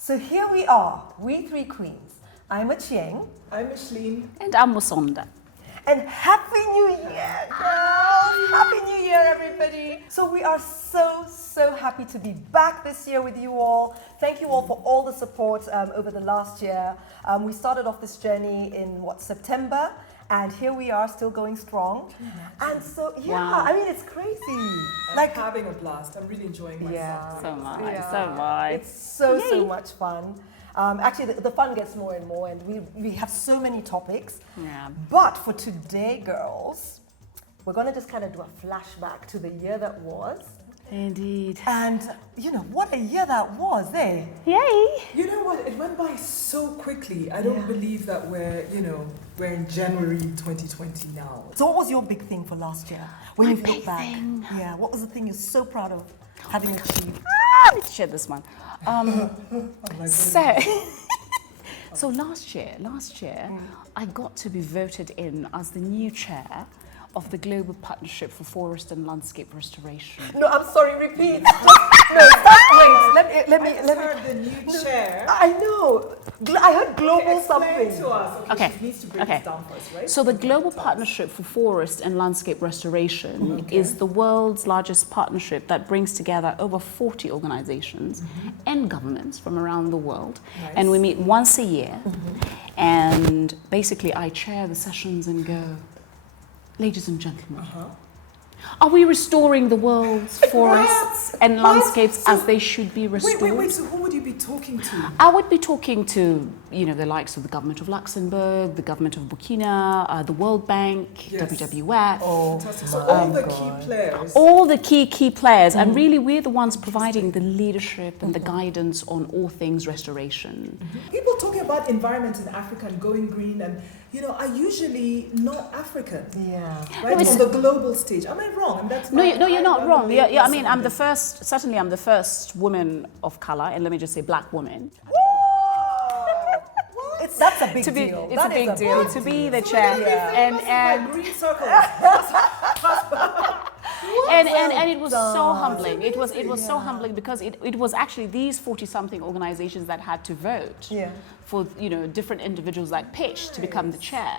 So here we are, we three queens. I'm Achieng. I'm Micheline. And I'm Musonda. And Happy New Year, girls! Happy New Year, everybody! So we are so happy to be back this year with you all. Thank you all for all the support over the last year. We started off this journey in, September? And here we are, still going strong. And so, Wow. I mean, it's crazy. I'm having a blast. I'm really enjoying myself. Yeah. So much, Yeah. so much. It's so Yay. much fun. Actually, the fun gets more and more, and we have so many topics. Yeah. But for today, girls, we're going to just kind of do a flashback to the year that was. Indeed. And, what a year that was, eh? Yay! You know what? It went by so quickly. I don't believe that we're in January 2020 now. So what was your big thing for last year? When My you look big back. thing? Yeah, what was the thing you're so proud of having achieved? Let's share this one. So last year, I got to be voted in as the new chair of the Global Partnership for Forest and Landscape Restoration. No, I'm sorry, repeat. Wait, let me. heard the new chair. I know. I heard global Explain something. to us. Okay. She needs to break this down for us, right? So the Global Partnership for Forest and Landscape Restoration is the world's largest partnership that brings together over 40 organizations and governments from around the world. Nice. And we meet once a year. And basically I chair the sessions and go, ladies and gentlemen, are we restoring the world's forests and landscapes as they should be restored? Wait. So who would you be talking to? I would be talking to, the likes of the government of Luxembourg, the government of Burkina, the World Bank, Yes. WWF. Fantastic. So all the key players. All the key players, and really we're the ones providing the leadership and the guidance on all things restoration. People talking about environment in Africa and going green and are usually not African. Yeah. Right? No, it's- On the global stage. Am I wrong? And that's No, why you're not I'm wrong. the Yeah, I main mean, I'm the person. first woman of color, and let me just say black woman. That's a big To be, deal. it's That a is big deal to be the So chair, we're gonna be famous and in, like, green circles. and it was so humbling. It was so humbling because it was actually these 40-something organizations that had to vote for different individuals like Pitch to become the chair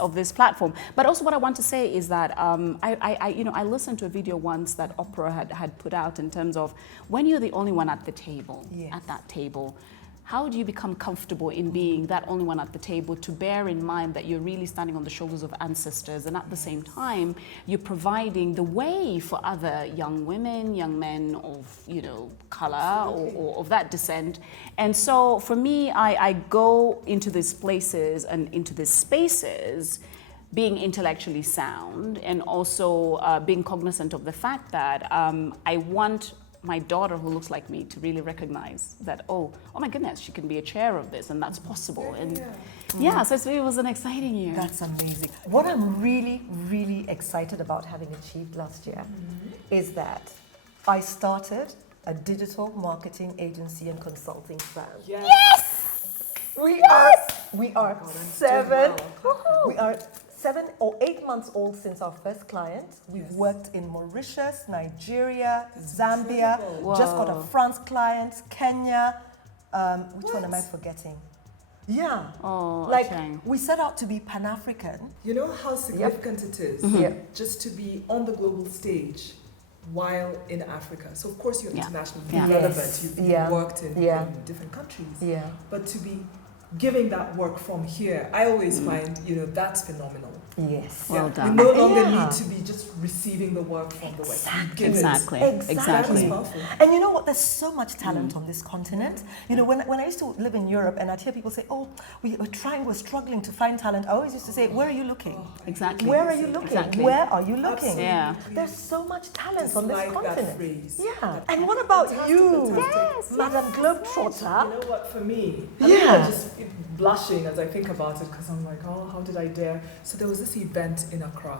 of this platform. But also what I want to say is that I listened to a video once that Opera had put out in terms of when you're the only one at the table at that table. How do you become comfortable in being that only one at the table to bear in mind that you're really standing on the shoulders of ancestors, and at the same time you're providing the way for other young women, young men of color or of that descent. And so for me, I go into these places and into these spaces being intellectually sound, and also being cognizant of the fact that I want my daughter who looks like me to really recognize that, oh my goodness, she can be a chair of this, and that's possible. And so it was an exciting year. That's amazing. What I'm really excited about having achieved last year is that I started a digital marketing agency and consulting firm. Yes! We are 7 or 8 months old since our first client. We've worked in Mauritius, Nigeria, Zambia, just got a France client, Kenya. Which one am I forgetting? Yeah. Oh, like Achieng. we set out to be Pan-African. You know how significant it is just to be on the global stage while in Africa. So of course you're internationally relevant. You've worked in different countries. Yeah. But to be giving that work from here, I always find, that's phenomenal. Yes. Well done. We no longer need to be just receiving the work from the West. We give it. Exactly. That was powerful. And you know what? There's so much talent on this continent. When I used to live in Europe and I'd hear people say, "Oh, we're struggling to find talent," I always used to say, "Where are you looking? Exactly. Where are you looking? Exactly. Where are you looking?" Absolutely. Yeah. There's so much talent Just on this like that continent. phrase. Yeah. And what about you, Fantastic. Madam Globetrotter? You know what, for me, Yeah. I'm just blushing as I think about it, because I'm like, oh, how did I dare? So there was this event in Accra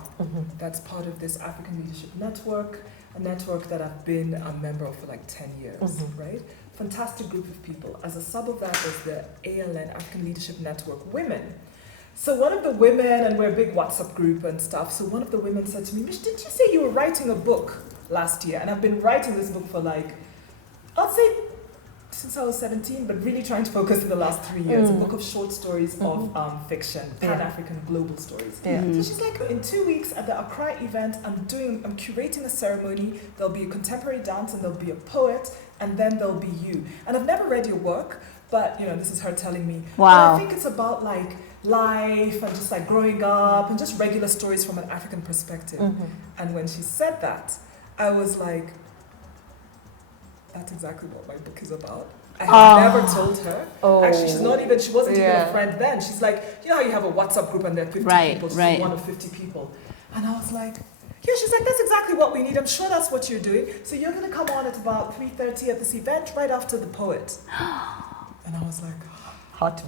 that's part of this African Leadership Network, a network that I've been a member of for like 10 years, right? Fantastic group of people. As a sub of that is the ALN, African Leadership Network Women. So one of the women, and we're a big WhatsApp group and stuff, so one of the women said to me, Mish, did you say you were writing a book last year? And I've been writing this book for like, I'd say since I was 17, but really trying to focus in the last 3 years. A book of short stories of fiction, Pan-African global stories. So she's like, in 2 weeks at the Accra event, I'm curating a ceremony. There'll be a contemporary dance and there'll be a poet, and then there'll be you. And I've never read your work, but this is her telling me. Wow. But I think it's about like life and just like growing up and just regular stories from an African perspective. And when she said that, I was like, that's exactly what my book is about. I have never told her. Actually, she wasn't even a friend then. She's like, you know how you have a WhatsApp group and there are 50 people, she's one of 50 people. And I was like, yeah, she's like, that's exactly what we need. I'm sure that's what you're doing. So you're gonna come on at about 3:30 at this event right after the poet. And I was like, hard to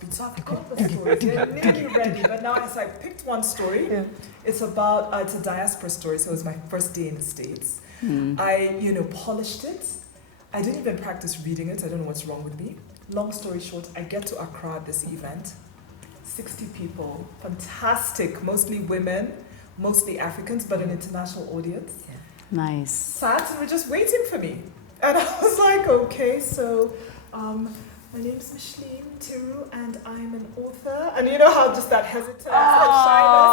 beat. So I've got the stories. They're nearly ready, but now I picked one story. It's about it's a diaspora story, so it was my first day in the States. I polished it. I didn't even practice reading it. I don't know what's wrong with me. Long story short, I get to Accra at this event. 60 people, fantastic, mostly women, mostly Africans, but an international audience. Nice. Sat and were just waiting for me. And I was like, okay, so my name's Micheline too, and I'm an author. And you know how just that hesitance and shyness,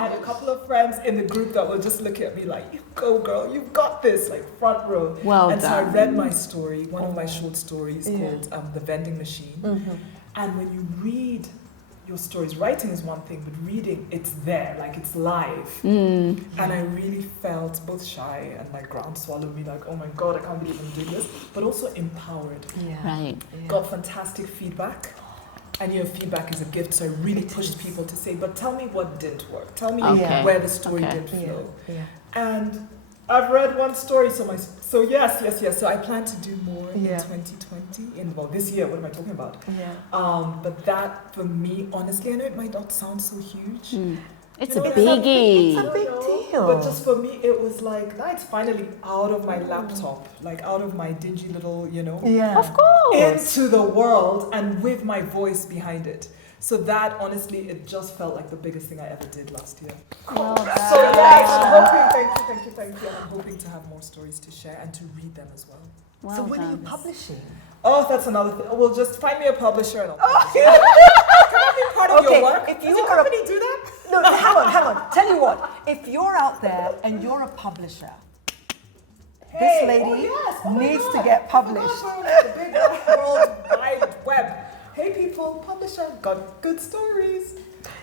I had a couple of friends in the group that would just look at me like, you go girl, you've got this, like front row. Well and done. so I read my story, one of my short stories called The Vending Machine. And when you read your stories, writing is one thing, but reading, it's there, like it's live. And I really felt both shy and like ground swallowed me, like, oh my God, I can't believe I'm doing this, but also empowered. Right. Got fantastic feedback. And feedback is a gift, so I really pushed people to say, but tell me what didn't work. Tell me where the story didn't flow. And I've read one story, so yes. So I plan to do more in 2020. This year, what am I talking about? But that, for me, honestly, I know it might not sound so huge. It's a biggie. It's a big deal. But just for me, it was like, now it's finally out of my laptop, like out of my dingy little, Of course. into the world and with my voice behind it. So that, honestly, it just felt like the biggest thing I ever did last year. Well done. So yes, I'm hoping, thank you. And I'm hoping to have more stories to share and to read them as well. Well So when are you done. publishing? Oh, that's another thing. Well, just find me a publisher and I'll publish it. Can I be part of your work? If Does you your are company do that? No, hang on. Tell you what, if you're out there and you're a publisher, this lady needs to get published. The big world wide web. Hey people, publisher, got good stories.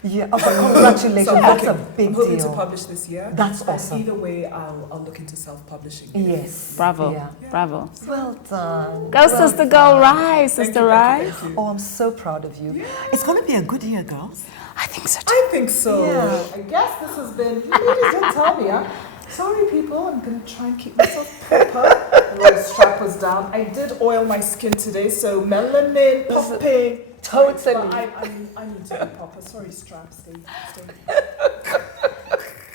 Yeah, but congratulations, that's a big I'm hoping deal. to publish this year. That's And awesome. either way, I'll look into self-publishing. Yes. Bravo. Yeah. Bravo. Well done. Go, sister, go. Rise, sister, rise. Thank you. Oh, I'm so proud of you. It's going to be a good year, girls. I think so too. I think so. Yeah. I guess this has been, you ladies didn't tell me, huh? Sorry people, I'm gonna try and keep myself proper. The little strap was down. I did oil my skin today, so melanin popping. Totally. But I need to be proper. Sorry, strap, stay.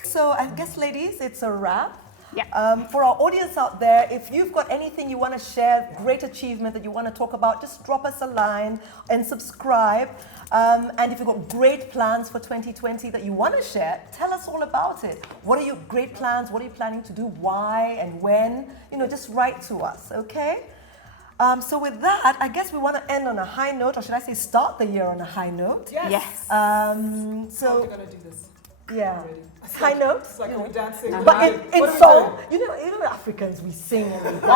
So I guess, ladies, it's a wrap. Yeah. For our audience out there, if you've got anything you want to share, great achievement that you want to talk about, just drop us a line and subscribe. And if you've got great plans for 2020 that you want to share, tell us all about it. What are your great plans? What are you planning to do? Why and when? Just write to us, okay? So with that, I guess we want to end on a high note, or should I say start the year on a high note? Yes. So we're gonna do this. Yeah. Ready. High notes. It's like are we dancing? But in song, you know Africans, we sing and we dance.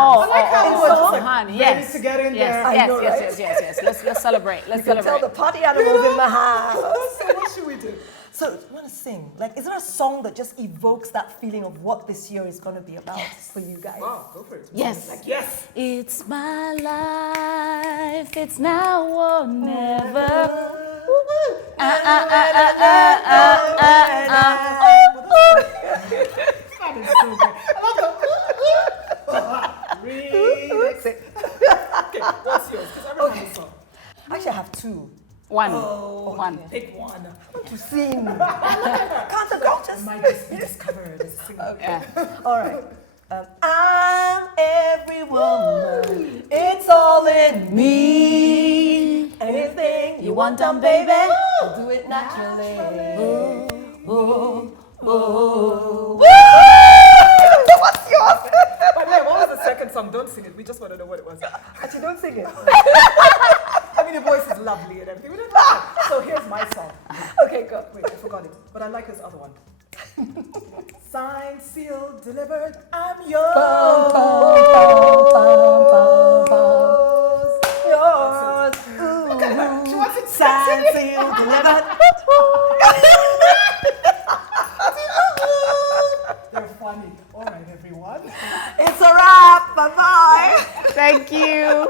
Honey, Ready to get in there. I know, right? Yes. Let's celebrate. Let's You can tell the party animals in the house. So what should we do? So, you want to sing? Like, is there a song that just evokes that feeling of what this year is going to be about for you guys? Wow, go for it. Yes. Like, yes. It's my life. It's now or never. That is so good. I love the remix it. Okay, what's yours? Because everyone has a song. Actually, I have two. One. One. Pick one. To sing. Can't the girl just... Might just be discovered as a singer. Yeah. All right. I'm every woman. It's all in me. Anything you want done, baby, I'll do it naturally. What's yours? But wait, what was the second second song. Don't sing it. We just want to know what it was. Actually, don't sing it. I mean, your voice is lovely and everything. We don't like it. So here's my song. Okay, go. Wait, I forgot it. But I like this other one. Signed, sealed, delivered. I'm yours. Yours. Look at her. She wants it Signed, sealed, delivered. They're funny. All right, everyone. It's a wrap. Bye-bye. Thank you.